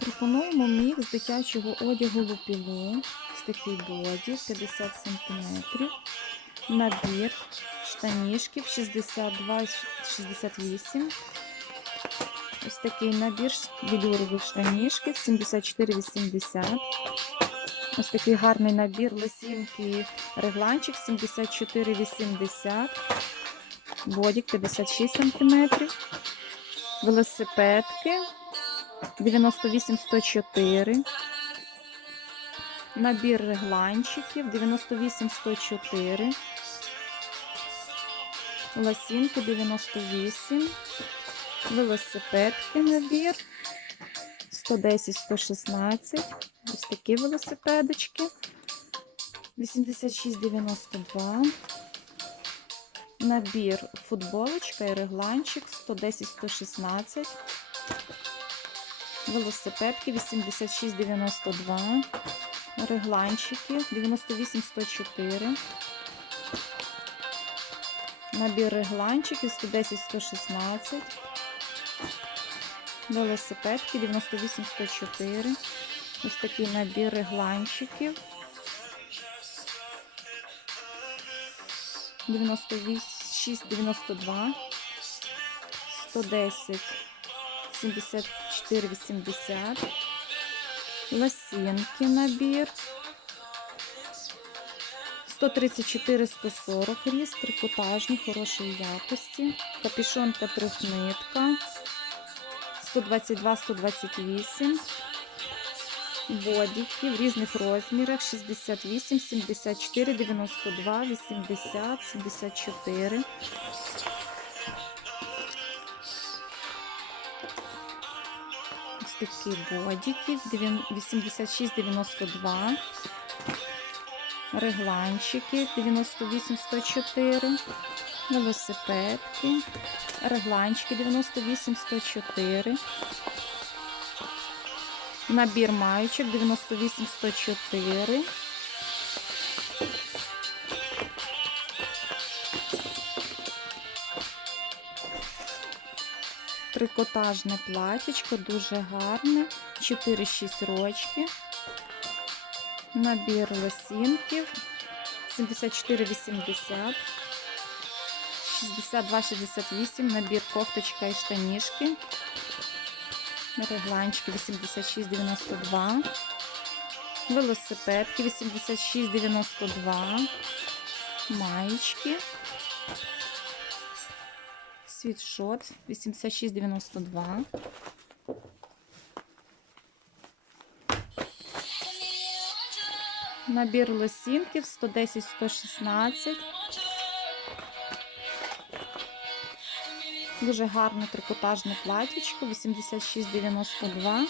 Пропонуємо мікс дитячого одягу лупілу. Ось такий боді 50 см. Набір штанішків 62-68. Ось такий набір велюрових штанішків 74,80. Ось такий гарний набір лосінки регланчик 74,80. Бодік 56 см. Велосипедки 98-104. Набір регланчиків 98-104. Лосінки 98. Велосипедки набір 110-116. Ось такі велосипедочки. 86,92. Набір футболочка і регланчик 110-116. Велосипедки 86,92. Регланчики 98-104. Набір регланчиків 110-116. Велосипедки 98-104. Ось такий набір регланчиків. 96-92. 110 74,80. Лосінки набір. 134-140 різ, трикотажні, хорошої якості. Капішонка трьохнитка. 122-128. Бодіки в різних розмірах 68, 74, 92, 80, 74. Такі бодіки 86-92. Регланчики 98-104. Велосипедки. Регланчики 98-104. Набір маючок 98-104. Трикотажне платічко, дуже гарне. 4-6 рочки. Набір лосінків 74,80. 62,68. Набір кофточка і штанішки. Регланчики 86,92. Велосипедки 86,92. Маєчки. Світшот 86,92. Набір лосінків 110-116. Дуже гарне трикотажне платічко 86,92.